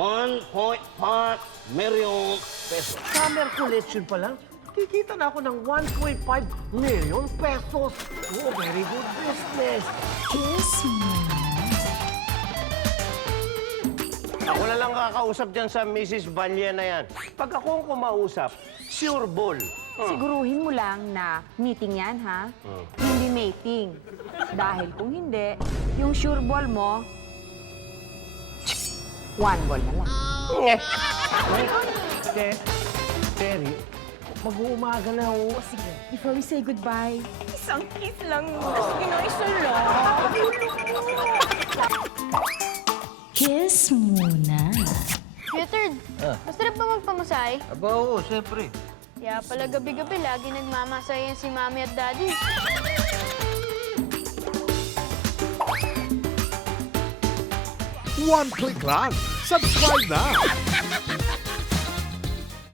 1.5 million pesos. Summer collection pa lang, kikita na ako ng 1.5 million pesos. Oh, very good business. Kiss mo. Ako na lang kakausap dyan sa Mrs. Valle na yan. Pag ako ang kumausap, sure ball. Siguruhin mo lang na meeting yan, ha? Hindi mating. Dahil kung hindi, yung sure ball mo, one ball na lang. Terry, mag-uumaga na oh. Sige, before we say goodbye, isang kiss lang. Sige na, isa lang. Kiss muna. Richard, masarap ba magpamasay? Aba, oo, siyempre. Kaya pala gabi-gabi lagi nagmamasayan si Mami at Daddy. One click lang. Subscribe na!